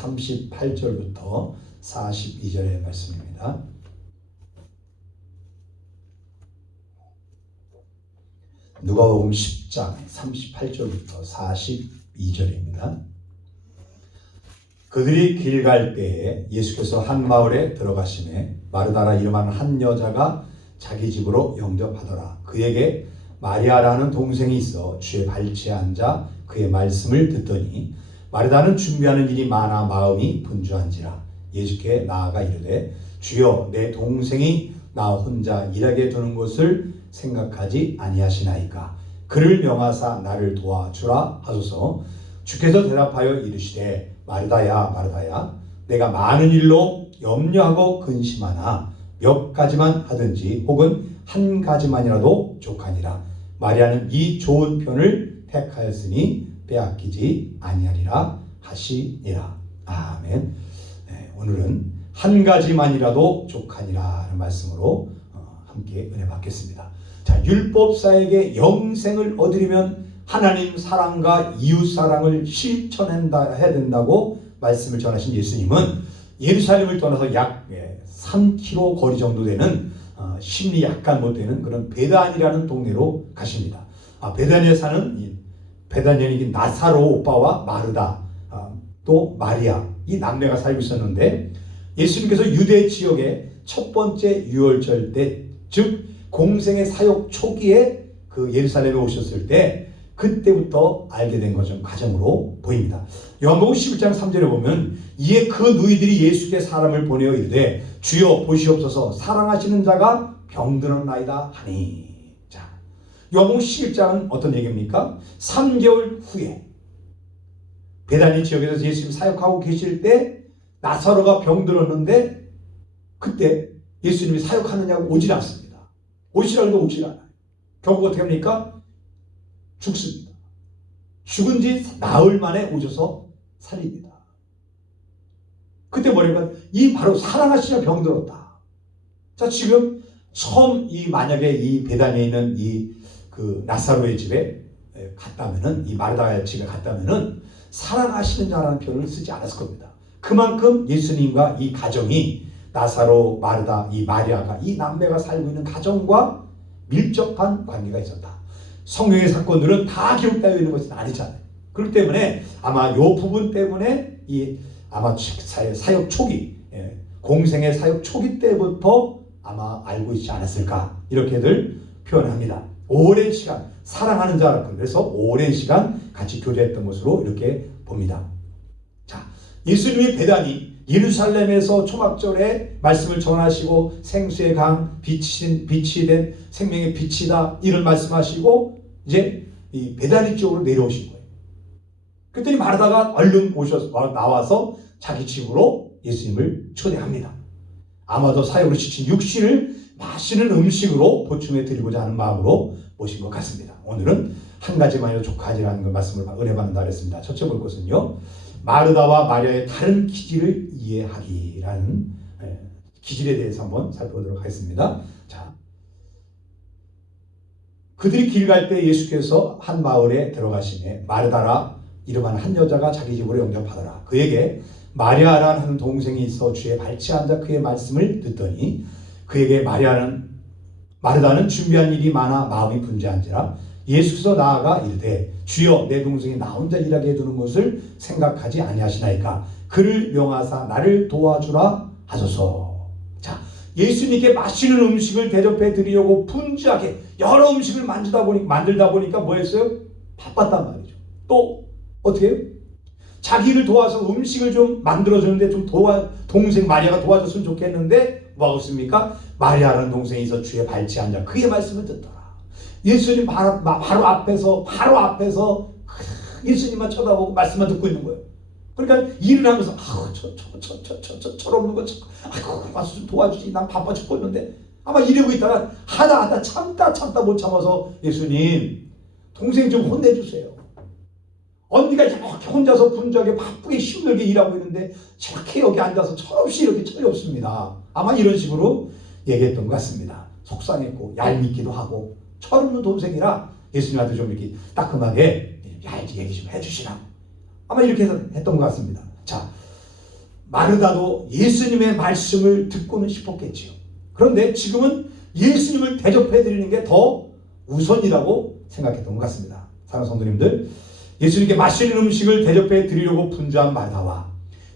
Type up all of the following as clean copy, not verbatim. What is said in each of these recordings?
38절부터 42절의 말씀입니다. 누가복음 10장 38절부터 42절입니다. 그들이 길 갈 때에 예수께서 한 마을에 들어가시매 마르다라 이름하는 한 여자가 자기 집으로 영접하더라. 그에게 마리아라는 동생이 있어 주의 발치에 앉아 그의 말씀을 듣더니 마르다는 준비하는 일이 많아 마음이 분주한지라. 예수께 나아가 이르되 주여 내 동생이 나 혼자 일하게 두는 것을 생각하지 아니하시나이까. 그를 명하사 나를 도와주라 하소서. 주께서 대답하여 이르시되 마르다야 마르다야 내가 많은 일로 염려하고 근심하나 몇 가지만 하든지 혹은 한 가지만이라도 족하니라. 마리아는 이 좋은 편을 택하였으니 빼앗기지 아니하리라 하시니라. 아멘. 네, 오늘은 한 가지만이라도 족하니라 하는 말씀으로 함께 은혜 받겠습니다. 자, 율법사에게 영생을 얻으려면 하나님 사랑과 이웃 사랑을 실천해야 된다고 말씀을 전하신 예수님은 예루살렘을 떠나서 약 3km 거리 정도 되는 심리 약간 못 되는 그런 베단이라는 동네로 가십니다. 베단에 사는 베단이긴 나사로 오빠와 마르다 또 마리아 이 남매가 살고 있었는데 예수님께서 유대 지역의 첫 번째 유월절 때, 즉 공생의 사역 초기에 그 예루살렘에 오셨을 때 그때부터 알게 된 것은 과정으로 보입니다. 요한복음 11장 3절에 보면 이에 그 누이들이 예수께 사람을 보내어 이르되 주여 보시옵소서 사랑하시는 자가 병들었나이다 하니. 자, 요한복음 11장은 어떤 얘기입니까? 3개월 후에 베다니 지역에서 예수님이 사역하고 계실 때 나사로가 병들었는데 그때 예수님이 사역하느냐고 오질 않습니다. 오시라고 오질 않아요. 결국 어떻게 합니까? 죽습니다. 죽은 지 나흘 만에 오셔서 살립니다. 그때 뭐냐면 이 바로 사랑하시냐 병들었다. 자, 지금 처음 만약에 이 베다니에 있는 그 나사로의 집에 갔다면은 이 마르다의 집에 갔다면은 사랑하시는 자라는 표현을 쓰지 않았을 겁니다. 그만큼 예수님과 이 가정이 나사로, 마르다, 이 마리아가 이 남매가 살고 있는 가정과 밀접한 관계가 있었다. 성경의 사건들은 다 기록되어 있는 것은 아니잖아요. 그렇기 때문에 아마 이 부분 때문에 아마 사역 초기, 공생의 사역 초기 때부터 아마 알고 있지 않았을까 이렇게들 표현합니다. 오랜 시간 사랑하는 자, 그래서 오랜 시간 같이 교제했던 것으로 이렇게 봅니다. 자, 예수님이 베다니 예루살렘에서 초막절에 말씀을 전하시고 생수의 강 빛이 된 생명의 빛이다 이런 말씀하시고 이제 이 베다니 쪽으로 내려오신 거예요. 그랬더니 마르다가 얼른 나와서 자기 집으로 예수님을 초대합니다. 아마도 사역으로 지친 육신을 맛있는 음식으로 보충해 드리고자 하는 마음으로 모신 것 같습니다. 오늘은 한 가지만이라도 족하지라는 그 말씀을 은혜 받는다 그랬습니다. 첫째 볼 것은요, 마르다와 마리아의 다른 기질을 이해하기라는 기질에 대해서 한번 살펴보도록 하겠습니다. 자, 그들이 길 갈 때 예수께서 한 마을에 들어가시매 마르다라 이름하는 한 여자가 자기 집으로 영접하더라. 그에게 마리아라는 한 동생이 있어 주의 발치에 앉아 그의 말씀을 듣더니 그에게 마르다는 준비한 일이 많아 마음이 분주한지라. 예수께서 나아가 이르되 주여 내 동생이 나 혼자 일하게 해두는 것을 생각하지 아니하시나이까. 그를 명하사 나를 도와주라 하소서. 자, 예수님께 맛있는 음식을 대접해 드리려고 분주하게 여러 음식을 만들다 보니까 뭐 했어요? 바빴단 말이죠. 또 어떻게 해요? 자기를 도와서 음식을 좀 만들어주는데 좀 동생 마리아가 도와줬으면 좋겠는데 뭐 하겠습니까? 마리아라는 동생이 있어 주의 발치에 앉아 그의 말씀을 듣더라. 예수님 바로 앞에서 예수님만 쳐다보고 말씀만 듣고 있는 거예요. 그러니까 일을 하면서 철없는 거 와서 좀 도와주지, 난 바빠 죽겠는데 아마 이러고 있다가 하다 참다 못 참아서 예수님 동생 좀 혼내주세요. 언니가 이렇게 혼자서 분주하게 바쁘게 힘들게 일하고 있는데 저렇게 여기 앉아서 철없이 이렇게 철이 없습니다. 아마 이런 식으로 얘기했던 것 같습니다. 속상했고 얄밉기도 하고 철없는 동생이라 예수님한테 좀 이렇게 따끔하게 얘기 좀 해주시라고 아마 이렇게 했던 것 같습니다. 자, 마르다도 예수님의 말씀을 듣고는 싶었겠지요. 그런데 지금은 예수님을 대접해 드리는 게 더 우선이라고 생각했던 것 같습니다. 사랑하는 성도님들, 예수님께 맛있는 음식을 대접해 드리려고 분주한 마르다와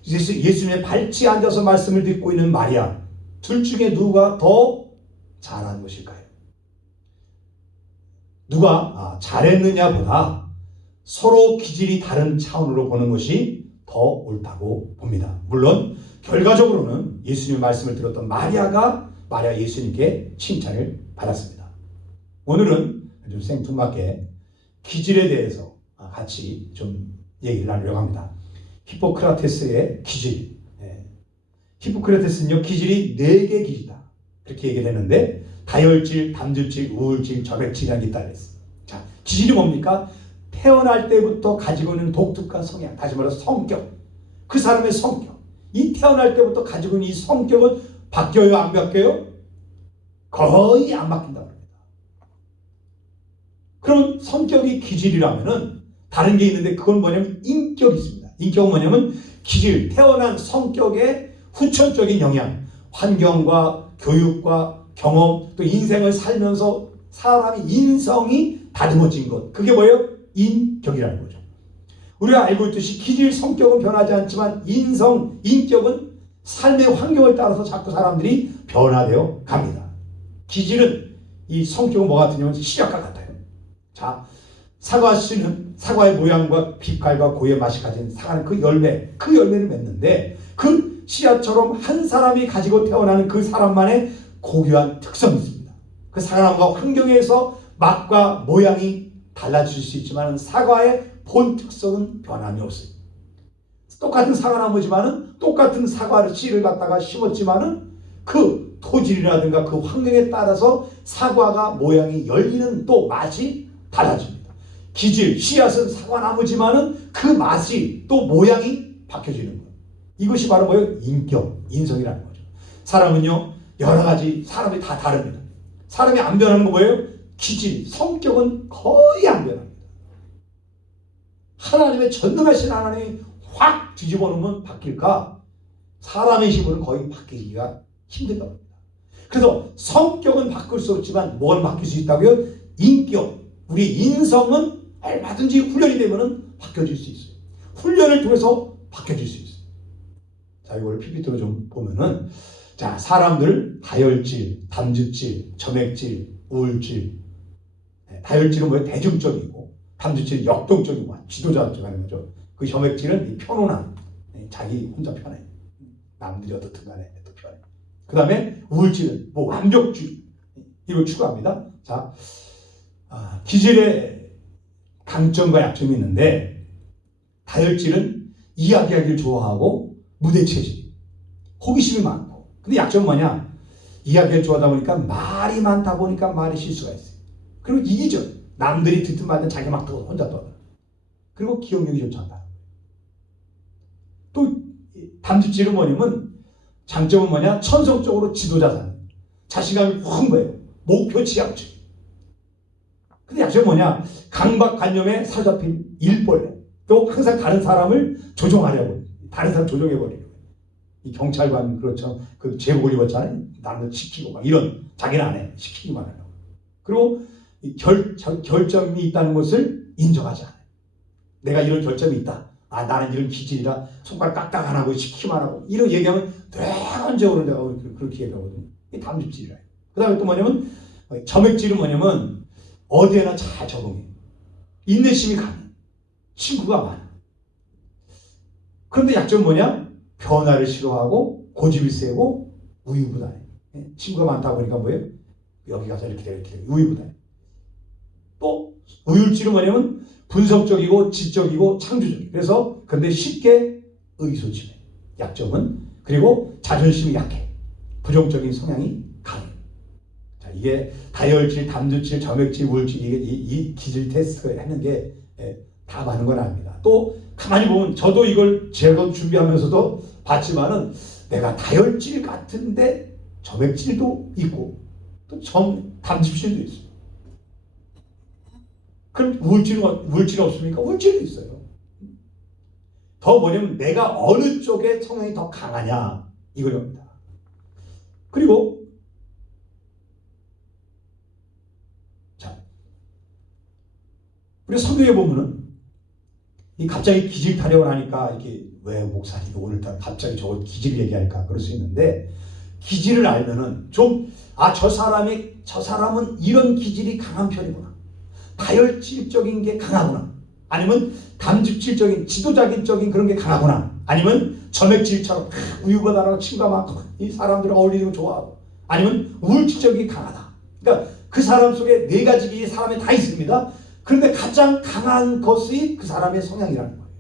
예수님의 발치에 앉아서 말씀을 듣고 있는 마리아, 둘 중에 누가 더 잘한 것일까요? 누가 잘했느냐보다 서로 기질이 다른 차원으로 보는 것이 더 옳다고 봅니다. 물론 결과적으로는 예수님의 말씀을 들었던 마리아 예수님께 칭찬을 받았습니다. 오늘은 좀 생뚱맞게 기질에 대해서 같이 좀 얘기를 나누려고 합니다. 히포크라테스의 기질. 히포크라테스는요, 기질이 4개 기질이다, 그렇게 얘기를 했는데, 다혈질, 담즙질, 우울질, 점액질이라는 게 있다 그랬어요. 자, 기질이 뭡니까? 태어날 때부터 가지고 있는 독특한 성향, 다시 말해서 성격, 그 사람의 성격, 이 태어날 때부터 가지고 있는 이 성격은 바뀌어요, 안 바뀌어요? 거의 안 바뀐다고 합니다. 그럼 성격이 기질이라면은 다른 게 있는데, 그건 뭐냐면 인격이 있습니다. 인격은 뭐냐면 기질, 태어난 성격의 후천적인 영향, 환경과 교육과 경험, 또 인생을 살면서 사람의 인성이 다듬어진 것, 그게 뭐예요? 인격이라는 거죠. 우리가 알고 있듯이 기질, 성격은 변하지 않지만 인성, 인격은 삶의 환경을 따라서 자꾸 사람들이 변화되어 갑니다. 기질은, 이 성격은 뭐가 같으냐면 씨앗과 같아요. 자, 사과씨는 사과의 모양과 빛깔과 고유의 맛이 가진 사과는 그 열매를 맺는데, 그 씨앗처럼 한 사람이 가지고 태어나는 그 사람만의 고유한 특성이 있습니다. 그 사람과 환경에서 맛과 모양이 달라질 수 있지만 사과의 본 특성은 변함이 없어요. 똑같은 사과나무지만은, 똑같은 사과를 씨를 갖다가 심었지만은 그 토질이라든가 그 환경에 따라서 사과가 모양이 열리는 또 맛이 달라집니다. 기질, 씨앗은 사과나무지만은 그 맛이 또 모양이 바뀌어지는 거예요. 이것이 바로 뭐예요? 인격, 인성이라는 거죠. 사람은요, 여러 가지 사람이 다 다릅니다. 사람이 안 변하는 거 뭐예요? 기질, 성격은 거의 안 변합니다. 하나님의 전능하신 하나님이 확 뒤집어 놓으면 바뀔까? 사람의 힘으로 거의 바뀌기가 힘들다고 합니다. 그래서 성격은 바꿀 수 없지만 뭘 바뀔 수 있다고요? 인격, 우리 인성은 얼마든지 훈련이 되면 바뀌어질 수 있어요. 훈련을 통해서 바뀌어질 수 있어요. 자, 이걸 PPT로 좀 보면은, 자, 사람들 다혈질, 담즙질, 점액질, 우울질. 다혈질은 뭐예요? 대중적이고, 담즙질은 역동적이고 지도자적 하는 거죠. 그 점액질은 편안함, 자기 혼자 편해, 남들이 어떻든 간에 또 편해. 그 다음에 우울질은 뭐 완벽주의, 이걸 추구합니다. 자, 기질의 강점과 약점이 있는데, 다혈질은 이야기하기를 좋아하고 무대 체질, 호기심이 많고. 근데 약점은 뭐냐? 이야기를 좋아하다 보니까 말이 많다 보니까 말이 실수가 있어요. 그리고 이기적, 남들이 듣든 말든 자기 막 혼자 떠들어. 그리고 기억력이 좋지 않다. 또 담즙질은 뭐냐면, 장점은 뭐냐? 천성적으로 지도자상, 자신감이 큰 거예요. 목표 지향적. 근데 약점은 뭐냐? 강박관념에 사로잡힌 일벌레. 또 항상 다른 사람을 조종하려고, 다른 사람 조종해버리려고. 이 경찰관, 그렇죠, 그 제복을 입었잖아요. 남들 시키고 막 이런, 자기는 안 해, 시키기만 하려고. 그리고 이 결점이 있다는 것을 인정하지 않아요. 내가 이런 결점이 있다, 나는 이런 기질이라 손가락 깍깍 안 하고 시키기만 하고, 이런 얘기하면 내가 언제 그런 내가 그렇게 얘기하거든요. 이게 담즙질이라. 그 다음에 또 뭐냐면, 점액질은 뭐냐면 어디에나 잘 적응해. 인내심이 강해. 친구가 많아. 그런데 약점은 뭐냐? 변화를 싫어하고 고집이 세고 우유부단해. 친구가 많다 보니까 뭐예요? 여기 가서 이렇게 우유부단해. 또 우울질은 뭐냐면 분석적이고 지적이고 창조적이고, 그래서 근데 쉽게 의기소침해. 약점은. 그리고 자존심이 약해. 부정적인 성향이 강해. 자, 이게 다혈질, 담즙질, 점액질, 우울질, 이 기질 테스트를 하는 게 다 많은 건 아닙니다. 또 가만히 보면 저도 이걸 제가 준비하면서도 봤지만은, 내가 다혈질 같은데 점액질도 있고 또 담즙질도 있어요. 그럼 우울질은 없습니까? 우울질도 있어요. 더 뭐냐면 내가 어느 쪽에 성향이 더 강하냐 이거입니다. 그리고 자, 우리 설교에 보면은 이 갑자기 기질 타령을 하니까 이게 왜 목사님이 오늘따라 갑자기 저걸 기질 얘기할까 그럴 수 있는데, 기질을 알면은 좀 저 사람은 이런 기질이 강한 편이구나, 다혈질적인 게 강하구나, 아니면 담즙질적인 지도자격적인 그런 게 강하구나, 아니면 점액질처럼 우유부단하고 친구가 많고 이 사람들과 어울리는 거 좋아하고, 아니면 우울질적이 강하다. 그러니까 그 사람 속에 네 가지 이 사람에 다 있습니다. 그런데 가장 강한 것이 그 사람의 성향이라는 거예요.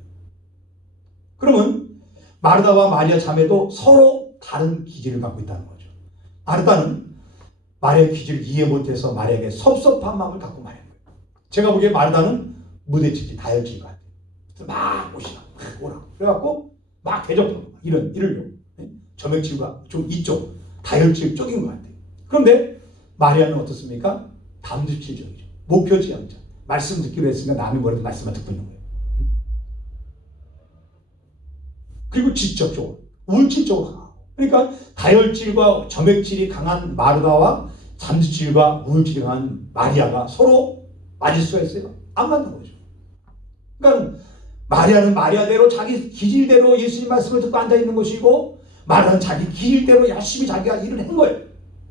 그러면 마르다와 마리아 자매도 서로 다른 기질을 갖고 있다는 거죠. 마르다는 마리아의 기질을 이해 못해서 마리아에게 섭섭한 마음을 갖고 말한 거예요. 제가 보기에 마르다는 무대치지 다혈질 같아요. 막 오라고 그래갖고 막 대접하고 이러려고 점액질과 좀 이쪽 다혈질 쪽인 것 같아요. 그런데 마리아는 어떻습니까? 담즙질적이죠. 목표지향자. 말씀 듣기로 했으니까 남이 뭐라도 말씀만 듣고 있는 거예요. 그리고 지적적으로 우울질적으로 강하고. 그러니까 다혈질과 점액질이 강한 마르다와 담즙질과 우울질이 강한 마리아가 서로 맞을 수가 있어요? 안 맞는 거죠. 그러니까 마리아는 마리아대로 자기 기질대로 예수님 말씀을 듣고 앉아있는 것이고, 마리아는 자기 기질대로 열심히 자기가 일을 한 거예요.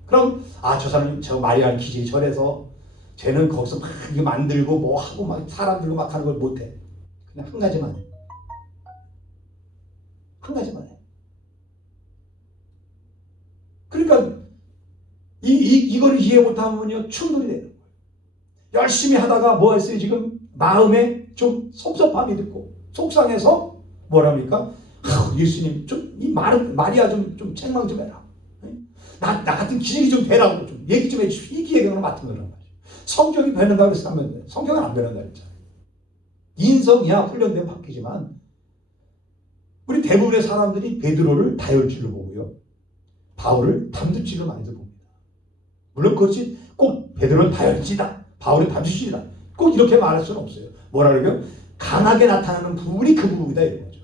그럼 저 사람은 저 마리아는 기질이 저래서 쟤는 거기서 막 이거 만들고 뭐 하고 막 사람들고 막 하는 걸 못해. 그냥 한 가지만 해. 한 가지만 해. 그러니까 이거를 이해 못하면요 충돌이 되는 거예요. 열심히 하다가 뭐 했어요? 지금 마음에 좀 섭섭함이 듣고 속상해서 뭐랍니까? 예수님 좀 이 마리아 좀 책망 좀 해라. 나 같은 기질이 좀 되라고 좀 얘기 좀 해주십시오. 이 기획을 맡은 거란 말이에요. 성격이 변한다고 해서 하면 돼. 성격은 안 변한다 했잖아요. 인성이야 훈련되면 바뀌지만, 우리 대부분의 사람들이 베드로를 다혈질로 보고요, 바울을 담즙질로 많이들 봅니다. 물론 그것이 꼭 베드로는 다혈질이다, 바울은 담즙질이다, 꼭 이렇게 말할 수는 없어요. 뭐라 그러요? 강하게 나타나는 부분이 그 부분이다 이런 거죠.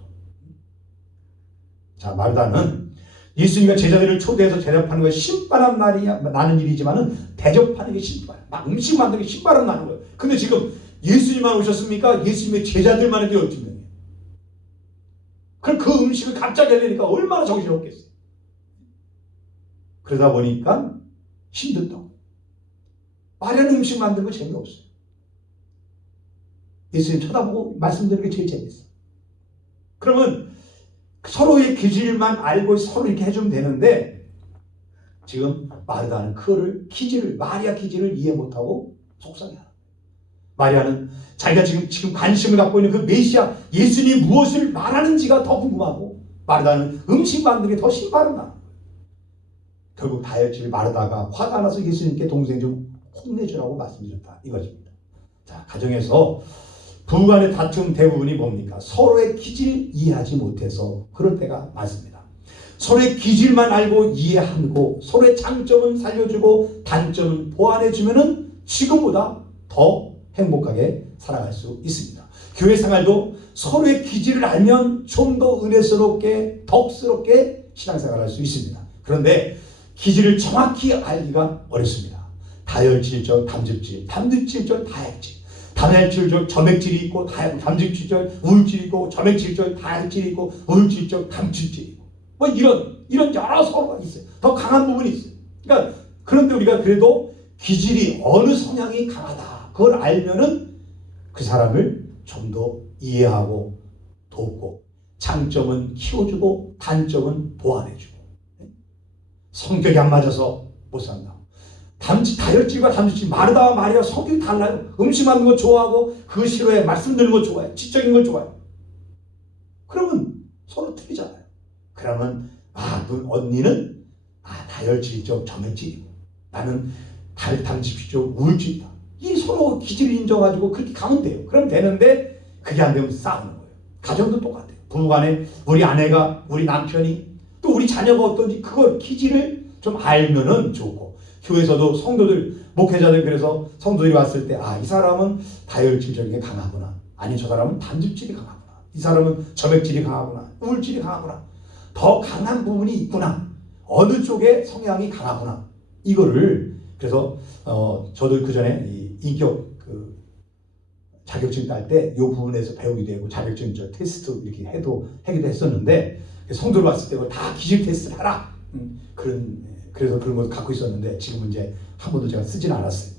자, 마르다는 예수님과 제자들을 초대해서 대접하는 것이 신바람 나는 일이지만은 대접하는 게 신바람, 막 음식 만드는 게 신바람 나는 거예요. 근데 지금 예수님만 오셨습니까? 예수님의 제자들만 해도 12명이에요. 그럼 그 음식을 갑자기 하려니까 얼마나 정신없겠어요. 그러다 보니까 힘들다고. 마리아는 음식 만드는 거 재미없어요. 예수님 쳐다보고 말씀드리는 게 제일 재밌어요. 그러면 서로의 기질만 알고 서로 이렇게 해주면 되는데, 지금 마르다는 그거를 마리아 기질을 이해 못하고 속상해하는 거예요. 마리아는 자기가 지금 관심을 갖고 있는 그 메시아 예수님이 무엇을 말하는지가 더 궁금하고, 마르다는 음식 만드는 게 더 신바람 나는 거예요. 결국 다혈질 마르다가 화가 나서 예수님께 동생 좀 혼내주라고 말씀드렸다 이것입니다. 자, 가정에서 부부간의 다툼 대부분이 뭡니까? 서로의 기질을 이해하지 못해서 그럴 때가 많습니다. 서로의 기질만 알고 이해하고 서로의 장점은 살려주고 단점은 보완해주면은 지금보다 더 행복하게 살아갈 수 있습니다. 교회 생활도 서로의 기질을 알면 좀 더 은혜스럽게 덕스럽게 신앙생활을 할 수 있습니다. 그런데 기질을 정확히 알기가 어렵습니다. 다혈질적 담즙질, 담즙질적 다혈질, 다혈질적 점액질이 있고 담즙질적 우울질이 있고, 점액질적 다혈질이 있고, 우울질적 담즙질이 있고, 뭐 이런 여러 서로가 있어요. 더 강한 부분이 있어요. 그러니까 그런데 우리가 그래도 기질이 어느 성향이 강하다 그걸 알면은 그 사람을 좀 더 이해하고 돕고, 장점은 키워주고 단점은 보완해주고. 성격이 안 맞아서 못 산다. 다혈질과 담즙질, 마르다와 마리아 성격이 달라요. 음식 만드는 거 좋아하고 그거 싫어해. 말씀 듣는 거 좋아해. 지적인 걸 좋아해. 그러면 서로 틀리잖아요. 그러면 그 언니는 다혈질적 점액질이고 나는 담즙질적 우울질이다. 이 서로 기질을 인정가지고 그렇게 가면 돼요. 그럼 되는데 그게 안 되면 싸우는 거예요. 가정도 똑같아요. 부부간에 우리 아내가 우리 남편이 또 우리 자녀가 어떤지 그걸 기질을 좀 알면은 좋고, 교회에서도 성도들 목회자들 그래서 성도들이 왔을 때 이 사람은 다혈질적인 게 강하구나, 아니 저 사람은 담즙질이 강하구나, 이 이 사람은 점액질이 강하구나, 우울질이 강하구나, 더 강한 부분이 있구나, 어느 쪽에 성향이 강하구나. 이거를 그래서 저도 그 전에 이 인격 자격증 딸 때 이 부분에서 배우기도 하고 자격증 테스트 이렇게 하기도 했었는데, 성도를 봤을 때 그걸 다 기질 테스트를 하라. 그래서 그런 걸 갖고 있었는데 지금은 이제 한 번도 제가 쓰지는 않았어요.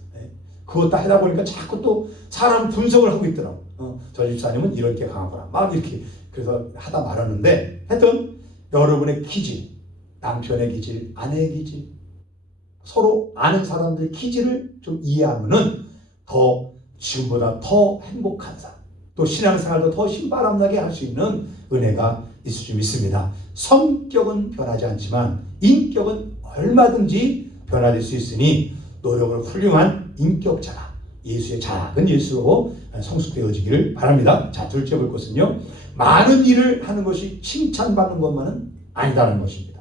그거 딱 하다 보니까 자꾸 또 사람 분석을 하고 있더라고. 저 집사님은 이렇게 강하구나, 막 이렇게. 그래서 하다 말았는데, 하여튼 여러분의 기질, 남편의 기질, 아내의 기질, 서로 아는 사람들의 기질을 좀 이해하면은 더 지금보다 더 행복한 삶, 또 신앙생활도 더 신바람나게 할 수 있는 은혜가 있을 줄 믿습니다. 성격은 변하지 않지만 인격은 얼마든지 변화될 수 있으니 노력을 훌륭한 인격자가 예수의 작은 예수로 성숙되어지기를 바랍니다. 자, 둘째 볼 것은요, 많은 일을 하는 것이 칭찬받는 것만은 아니다는 것입니다.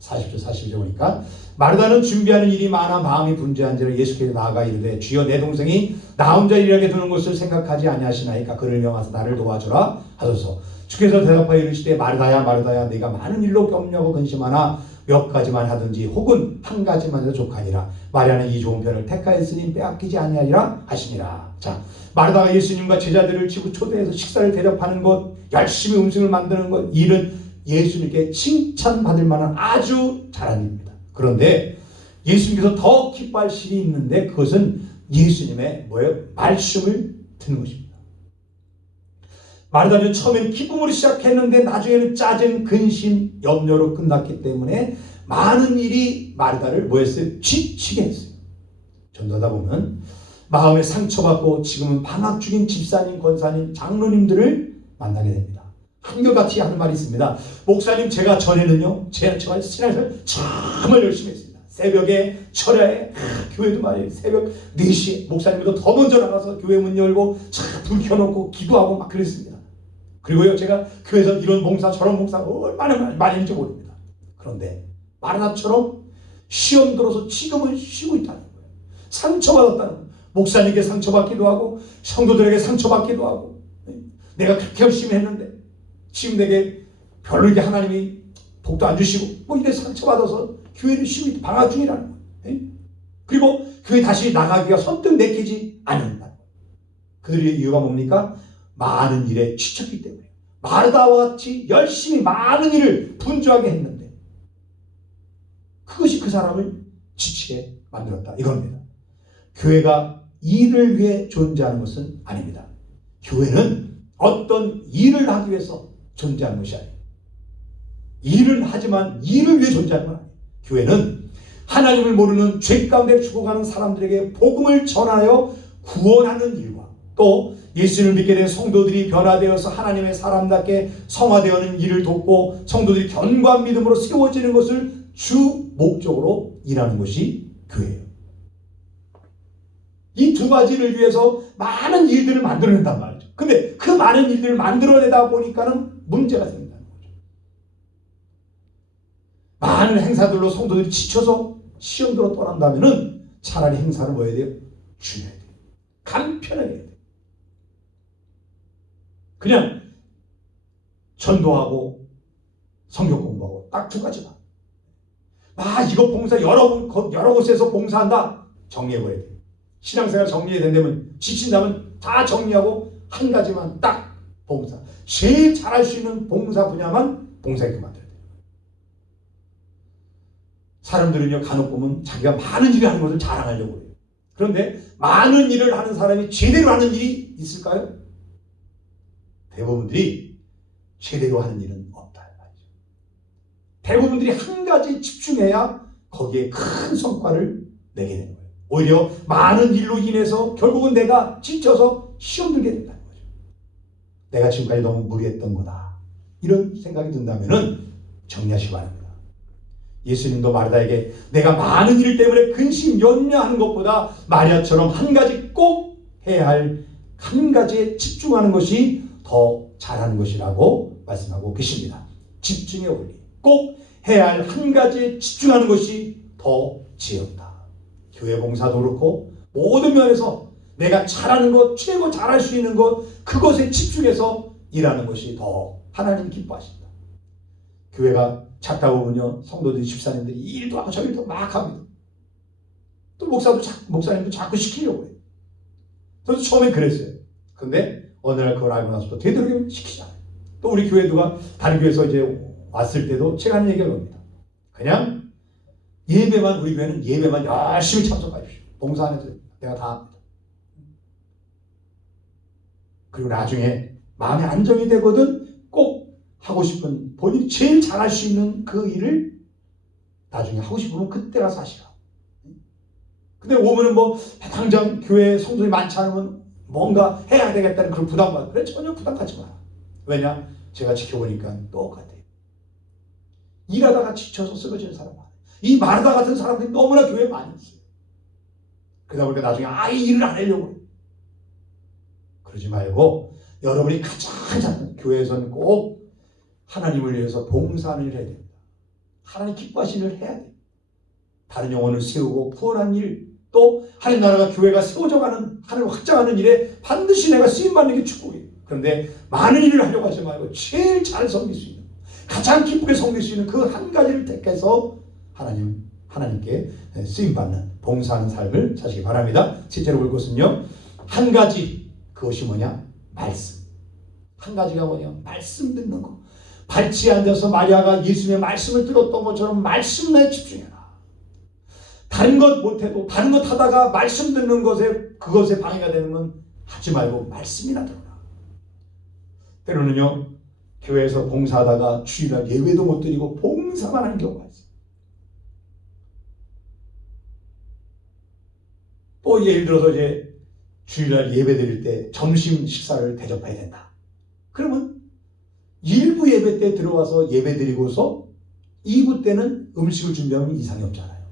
40절 41절 보니까 마르다는 준비하는 일이 많아 마음이 분주한지라 예수께서 나아가 이르되 주여 내 동생이 나 혼자 일하게 두는 것을 생각하지 아니하시나이까 그를 명하사 나를 도와주라 하소서. 주께서 대답하여 이르시되 마르다야 마르다야 네가 많은 일로 염려하고 근심하나 몇 가지만 하든지 혹은 한 가지만 해도 족하니라. 마리아는 이 좋은 편을 택하였으니 빼앗기지 아니하리라 하시니라. 자, 마르다가 예수님과 제자들을 집으로 초대해서 식사를 대접하는 것, 열심히 음식을 만드는 것, 일은 예수님께 칭찬받을 만한 아주 잘한 일입니다. 그런데 예수님께서 더 기뻐할 일이 있는데 그것은 예수님의 말씀을 듣는 것입니다. 마르다는 처음엔 기쁨으로 시작했는데 나중에는 짜증, 근심, 염려로 끝났기 때문에 많은 일이 마르다를 뭐했어요? 지치게 했어요. 전도하다 보면 마음에 상처받고 지금은 방학 중인 집사님, 권사님, 장로님들을 만나게 됩니다. 한결같이 하는 말이 있습니다. 목사님, 제가 전에는요, 제가 신앙생활 정말 열심히 했습니다. 새벽에 철야에 교회도 말이에요. 새벽 4시에 목사님보다 더 먼저 나가서 교회 문 열고 불 켜놓고 기도하고 막 그랬습니다. 그리고요, 제가 교회에서 이런 봉사 저런 봉사 얼마나 많이 했는지 모릅니다. 그런데 마르다처럼 시험 들어서 지금은 쉬고 있다는 거예요. 상처받았다는 거예요. 목사님께 상처받기도 하고 성도들에게 상처받기도 하고, 내가 그렇게 열심히 했는데 지금 내게 별로 이렇게 하나님이 복도 안 주시고 이래 상처받아서 교회를 쉬고 있다, 방학 중이라는 거예요. 그리고 교회 다시 나가기가 선뜻 내키지 않는다는 거예요. 그들의 이유가 뭡니까? 많은 일에 지쳤기 때문에. 마르다와 같이 열심히 많은 일을 분주하게 했는데 그것이 그 사람을 지치게 만들었다, 이겁니다. 교회가 일을 위해 존재하는 것은 아닙니다. 교회는 어떤 일을 하기 위해서 존재하는 것이 아니에요. 일은 하지만 일을 위해 존재하는 건 아니에요. 교회는 하나님을 모르는 죄 가운데 죽어가는 사람들에게 복음을 전하여 구원하는 일과 또 예수를 믿게 된 성도들이 변화되어서 하나님의 사람답게 성화되어는 일을 돕고 성도들이 견고한 믿음으로 세워지는 것을 주 목적으로 일하는 것이 교회예요. 이 두 가지를 위해서 많은 일들을 만들어낸단 말이죠. 근데 그 많은 일들을 만들어내다 보니까는 문제가 생긴다는 거죠. 많은 행사들로 성도들이 지쳐서 시험들로 떠난다면은 차라리 행사를 뭐 해야 돼요? 줄여야 돼요. 간편하게 해야 돼요. 그냥 전도하고 성경 공부하고 딱 두 가지만. 이거 봉사 여러 곳에서 봉사한다. 정리해버려야 돼요. 신앙생활 정리해야 된다면, 지친다면 다 정리하고 한 가지만 딱 봉사. 제일 잘할 수 있는 봉사 분야만 봉사에 그만둬야 돼요. 사람들은요, 간혹 보면 자기가 많은 일을 하는 것을 자랑하려고 해요. 그런데 많은 일을 하는 사람이 제대로 하는 일이 있을까요? 대부분들이 제대로 하는 일은 없다. 대부분들이 한 가지에 집중해야 거기에 큰 성과를 내게 되는 거예요. 오히려 많은 일로 인해서 결국은 내가 지쳐서 시험 들게 된다는 거죠. 내가 지금까지 너무 무리했던 거다, 이런 생각이 든다면 정리하시기 바랍니다. 예수님도 마르다에게 내가 많은 일 때문에 근심 염려하는 것보다 마리아처럼 한 가지 꼭 해야 할 한 가지에 집중하는 것이 더 잘하는 것이라고 말씀하고 계십니다. 집중의 원리. 꼭 해야 할 한 가지에 집중하는 것이 더 지혜롭다. 교회 봉사도 그렇고 모든 면에서 내가 잘하는 것, 최고 잘할 수 있는 것, 그것에 집중해서 일하는 것이 더 하나님 기뻐하신다. 교회가 찾다 보면요, 성도들이 집사님들이 이 일도 하고 저 일도 막 합니다. 또 목사님도 자꾸 시키려고 해요. 저도 처음엔 그랬어요. 근데 어느 날 그걸 알고 나서부터 되도록이면 시키잖아요. 또 우리 교회 누가 다른 교회에서 이제 왔을 때도 제가 하는 얘기가 겁니다. 그냥 예배만, 우리 교회는 예배만 열심히 참석하십시오. 봉사 안 해도 됩니다. 내가 다 합니다. 그리고 나중에 마음의 안정이 되거든 꼭 하고 싶은, 본인이 제일 잘할 수 있는 그 일을 나중에 하고 싶으면 그때 가서 하시라. 근데 오면은 뭐 당장 교회에 성도들이 많지 않으면 뭔가 해야 되겠다는 그런 부담감. 그래, 전혀 부담 갖지 마라. 왜냐? 제가 지켜보니까 똑같아요. 일하다가 지쳐서 쓰러지는 사람 많아요. 이 마르다 같은 사람들이 너무나 교회에 많이 있어요. 그러다 보니까 나중에 아예 일을 안 하려고 해요. 그러지 말고 여러분이 가장 잘, 교회에서는 꼭 하나님을 위해서 봉사하는 일을 해야 됩니다. 하나님 기뻐하시는 일을 해야 돼요. 다른 영혼을 세우고 구원하는 일, 또 하나님 나라가 교회가 세워져가는, 하나님 확장하는 일에 반드시 내가 쓰임받는 게 축복이에요. 그런데 많은 일을 하려고 하지 말고 제일 잘 섬길 수 있는, 가장 기쁘게 섬길 수 있는 그 한 가지를 택해서 하나님께 쓰임받는, 봉사하는 삶을 사시기 바랍니다. 실제로 볼 것은요, 한 가지, 그것이 뭐냐? 말씀. 한 가지가 뭐냐? 말씀 듣는 거. 발치에 앉아서 마리아가 예수님의 말씀을 들었던 것처럼 말씀에 집중해라. 다른 것 못해도, 다른 것 하다가 말씀 듣는 것에, 그것에 방해가 되는 건 하지 말고 말씀이나 들어라. 때로는요, 교회에서 봉사하다가 주일날 예배도 못 드리고 봉사만 하는 경우가 있어요. 또 예를 들어서 이제 주일날 예배 드릴 때 점심 식사를 대접해야 된다. 그러면 1부 예배 때 들어와서 예배 드리고서 2부 때는 음식을 준비하면 이상이 없잖아요.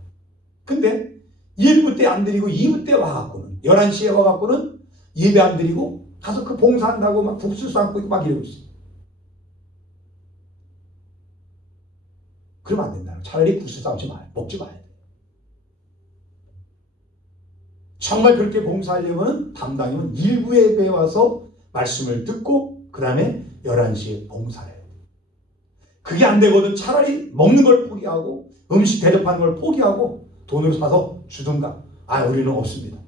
근데 1부 때 안 드리고 2부 때 와갖고는, 11시에 와갖고는 예배 안 드리고 가서 그 봉사한다고 막 국수 삶고 있고 막 이러고 있어요. 그러면 안 된다. 차라리 국수 삶지 마요. 먹지 마야 돼. 정말 그렇게 봉사하려면 담당이면 1부 예배에 와서 말씀을 듣고 그 다음에 11시에 봉사를 해요. 그게 안 되거든 차라리 먹는 걸 포기하고 음식 대접하는 걸 포기하고 돈으로 사서 주든가. 아, 우리는 없습니다.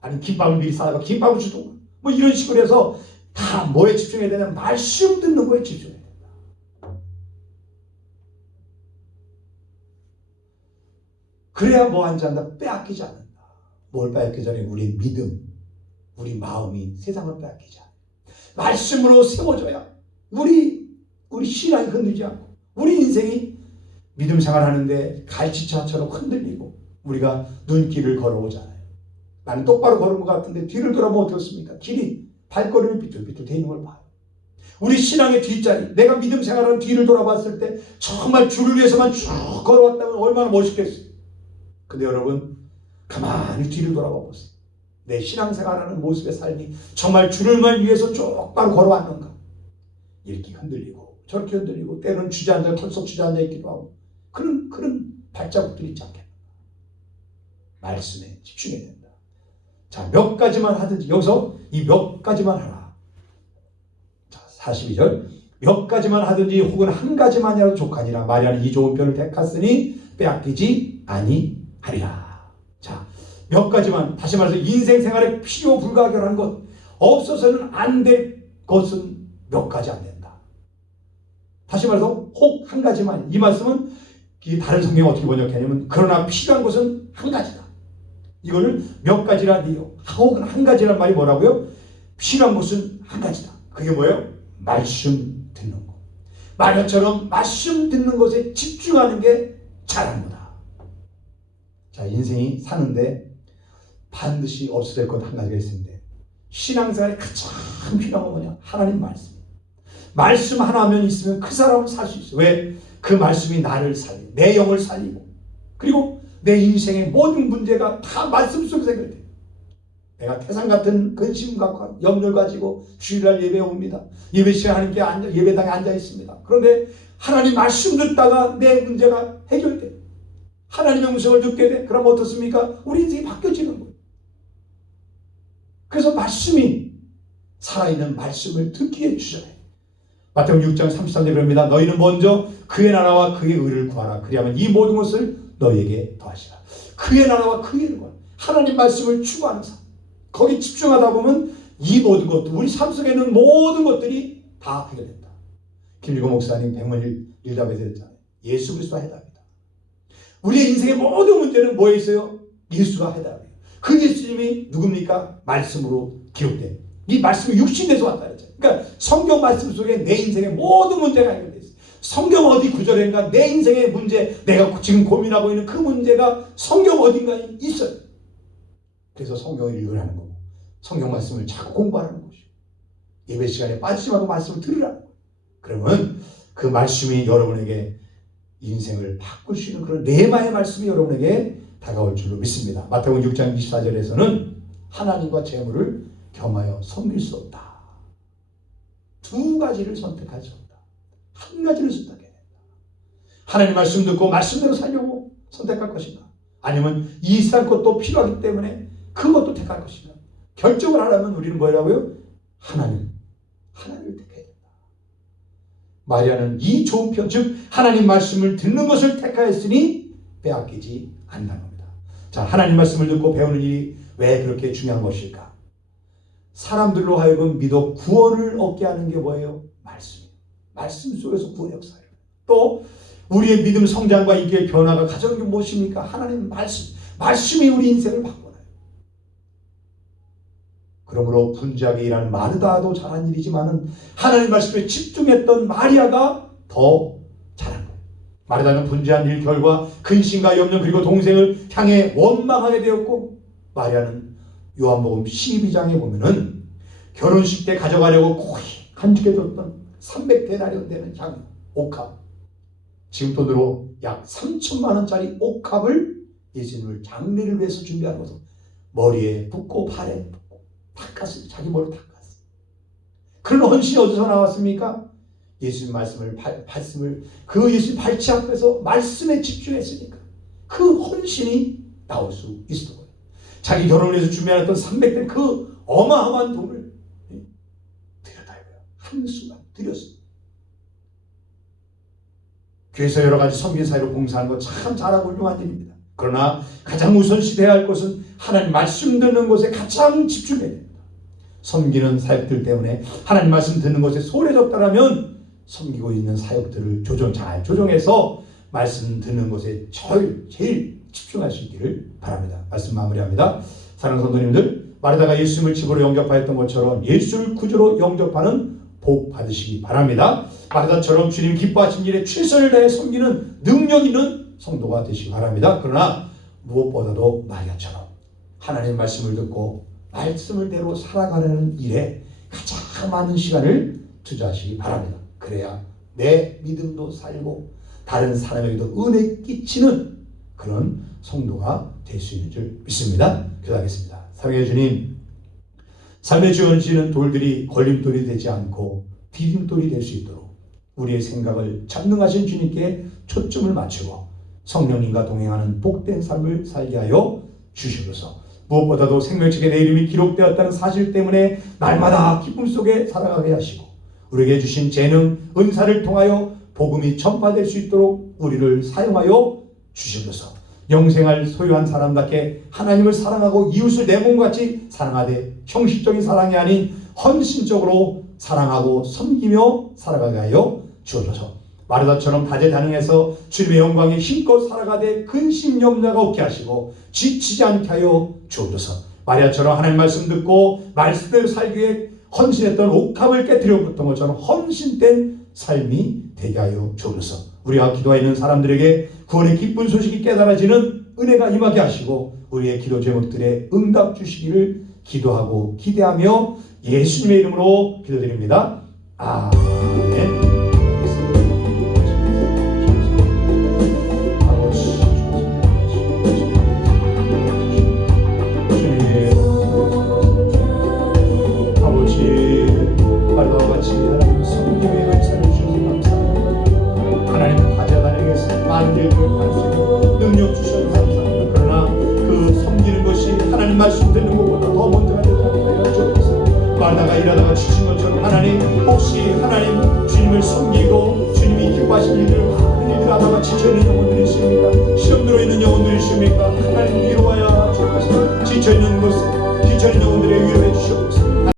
아니, 김밥을 미리 사다가 김밥을 주든가. 뭐 이런 식으로 해서 다 뭐에 집중해야 되냐? 말씀 듣는 거에 집중해야 된다. 그래야 뭐 하는지 안다. 빼앗기지 않는다. 뭘 빼앗기지 않아요? 우리 믿음, 우리 마음이 세상을 빼앗기지 않아요. 말씀으로 세워져야 우리 신앙이 흔들리지 않고 우리 인생이 믿음 생활하는데 갈치차처럼 흔들리고 우리가 눈길을 걸어오잖아요. 나는 똑바로 걸은 것 같은데 뒤를 돌아보면 어떻습니까? 길이 발걸음이 삐뚤삐뚤 돼 있는 걸 봐요. 우리 신앙의 뒷자리, 내가 믿음 생활하는 뒤를 돌아봤을 때 정말 주를 위해서만 쭉 걸어왔다면 얼마나 멋있겠어요. 근데 여러분 가만히 뒤를 돌아봐 보세요. 내 신앙생활하는 모습의 삶이 정말 주를만 위해서 똑바로 걸어왔는가? 이렇게 흔들리고 저렇게 흔들리고 때로는 주저앉아 털썩 주저앉아 있기도 하고 그런 발자국들이 있지 않겠나? 말씀에 집중해야 된다. 자, 몇 가지만 하든지 여기서 이 몇 가지만 하라. 자, 42절 몇 가지만 하든지 혹은 한 가지만이라도 족하니라. 마리아는 이 좋은 편을 택했으니 빼앗기지 아니하리라. 자, 몇 가지만, 다시 말해서 인생 생활에 필요 불가결한 것, 없어서는 안 될 것은 몇 가지 안 된다. 다시 말해서 혹 한 가지만. 이 말씀은 다른 성경이 어떻게 번역하냐면 그러나 필요한 것은 한 가지다. 이거를 몇 가지란 이유, 혹은 한 가지란 말이 뭐라고요? 필요한 것은 한 가지다. 그게 뭐예요? 말씀 듣는 거. 마리아처럼 말씀 듣는 것에 집중하는 게 잘하는 거다. 자, 인생이 사는데 반드시 없어야 될 것 한 가지가 있는데 신앙생활에 가장 필요한 건 뭐냐? 하나님 말씀. 말씀 하나면 있으면 그 사람은 살 수 있어. 왜? 그 말씀이 나를 살리고 내 영을 살리고 그리고 내 인생의 모든 문제가 다 말씀 속에서 해결돼요. 내가 태산 같은 근심과 염려를 가지고 주일날 예배에 옵니다. 예배 시간에 하나님께 예배당에 앉아 있습니다. 그런데 하나님 말씀 듣다가 내 문제가 해결돼요. 하나님의 음성을 듣게 돼. 그럼 어떻습니까? 우리 인생이 바뀌어지는 거예요. 그래서 말씀이 살아있는 말씀을 듣기에 주저해. 마태복음 6장 33절에 그럽니다. 너희는 먼저 그의 나라와 그의 의를 구하라. 그리하면 이 모든 것을 너희에게 더하시라. 그의 나라와 그의 의를 구하라. 하나님 말씀을 추구하는 삶. 거기 집중하다 보면 이 모든 것도 우리 삶 속에 있는 모든 것들이 다 해결된다. 김일곤 목사님 백문일답에 드렸잖아요. 예수 그리스도가 해답이다. 우리의 인생의 모든 문제는 뭐에 있어요? 예수가 해답이에요. 그 예수님이 누굽니까? 말씀으로 기록된. 이 말씀이 육신에서 왔다 그랬잖아요. 그러니까 성경 말씀 속에 내 인생의 모든 문제가 해결되어 있어요. 성경 어디 구절인가 내 인생의 문제, 내가 지금 고민하고 있는 그 문제가 성경 어딘가에 있어요. 그래서 성경을 읽으라는 거고 성경 말씀을 자꾸 공부하라는 것이고 예배 시간에 빠지지 말고 말씀을 들으라는 거예요. 그러면 그 말씀이 여러분에게 인생을 바꿀 수 있는 그런 레마의 말씀이 여러분에게 다가올 줄로 믿습니다. 마태복음 6장 24절에서는 하나님과 재물을 겸하여 섬길 수 없다. 두 가지를 선택할 수 없다. 한 가지를 선택해야 된다. 하나님 말씀 듣고 말씀대로 살려고 선택할 것인가? 아니면 이 세상 것도 필요하기 때문에 그것도 택할 것인가? 결정을 하려면 우리는 뭐라고요? 하나님을 택해야 된다. 마리아는 이 좋은 편, 즉 하나님 말씀을 듣는 것을 택하였으니 빼앗기지 않는다는 겁니다. 자, 하나님 말씀을 듣고 배우는 일이 왜 그렇게 중요한 것일까? 사람들로 하여금 믿어 구원을 얻게 하는 게 뭐예요? 말씀이에요. 말씀 속에서 구원의 역사예요. 또 우리의 믿음 성장과 인격의 변화가 가져오는 게 무엇입니까? 하나님 말씀. 말씀이 우리 인생을 바꿔놔요. 그러므로 분주하게 일하는 마르다도 잘한 일이지만 하나님 말씀에 집중했던 마리아가 더 잘한 거예요. 마르다는 분주한 일 결과 근심과 염려 그리고 동생을 향해 원망하게 되었고, 마리아는 요한복음 12장에 보면은 결혼식 때 가져가려고 거의 간직해뒀던 300데나리온 되는 향, 옥합, 지금 돈으로 약 3천만 원짜리 옥합을 예수님을 장례를 위해서 준비하는 것을 머리에 붓고 발에 붓고 닦았어요. 자기 머리 닦았어요. 그런 헌신이 어디서 나왔습니까? 예수님 말씀을 그 예수님 발치 앞에서 말씀에 집중했으니까 그 헌신이 나올 수 있었던 거예요. 자기 결혼을 위해서 준비해놨던 300대 그 어마어마한 돈을 드렸다 이거예요. 한순간 드렸습니다. 교회에서 여러 가지 섬긴 사회로 봉사하는 거 참 잘하고 훌륭한 일입니다. 그러나 가장 우선시돼야 할 것은 하나님 말씀 듣는 것에 가장 집중해야 됩니다. 섬기는 사역들 때문에 하나님 말씀 듣는 것에 소홀해졌다면 섬기고 있는 사역들을 잘 조정해서 말씀 듣는 것에 제일 집중할 수 있기를 바랍니다. 말씀 마무리합니다. 사랑하는 성도님들, 마르다가 예수님을 집으로 영접하였던 것처럼 예수를 구주로 영접하는 복 받으시기 바랍니다. 마르다처럼 주님 기뻐하신 일에 최선을 다해 섬기는 능력 있는 성도가 되시기 바랍니다. 그러나 무엇보다도 마리아처럼 하나님의 말씀을 듣고 말씀을 대로 살아가는 일에 가장 많은 시간을 투자하시기 바랍니다. 그래야 내 믿음도 살고 다른 사람에게도 은혜 끼치는 그런 성도가 될 수 있는 줄 믿습니다. 기도하겠습니다. 사랑해 주님, 삶의 주어지는 돌들이 걸림돌이 되지 않고 디딤돌이 될 수 있도록 우리의 생각을 전능하신 주님께 초점을 맞추고 성령님과 동행하는 복된 삶을 살게 하여 주시옵소서. 무엇보다도 생명책에 내 이름이 기록되었다는 사실 때문에 날마다 기쁨 속에 살아가게 하시고 우리에게 주신 재능, 은사를 통하여 복음이 전파될 수 있도록 우리를 사용하여 주시옵소서. 영생을 소유한 사람답게 하나님을 사랑하고 이웃을 내 몸같이 사랑하되 형식적인 사랑이 아닌 헌신적으로 사랑하고 섬기며 살아가게 하여 주옵소서. 마르다처럼 다재다능해서 주님의 영광에 힘껏 살아가되 근심 염려가 없게 하시고 지치지 않게 하여 주옵소서. 마리아처럼 하나님 말씀 듣고 말씀대로 살기 위해 헌신했던 옥합을 깨뜨렸던 것처럼 헌신된 삶이 되게 하여 주옵소서. 우리가 기도하고 있는 사람들에게 구원의 기쁜 소식이 깨달아지는 은혜가 임하게 하시고 우리의 기도 제목들에 응답 주시기를 기도하고 기대하며 예수님의 이름으로 기도드립니다. 아멘. 말씀 듣는 것보다 더 먼저 하는 자가 되어 주옵소서. 마르다가 일하다가 지친 것처럼 하나님, 혹시 하나님 주님을 섬기고 주님이 기뻐하신 일을 많은 일을 하다가 지쳐있는 영혼들이 있습니까? 시험 들어있는 영혼들이 있습니까? 하나님 위로하여 주옵소서. 지쳐있는 영혼들의 위로해 주시옵소서.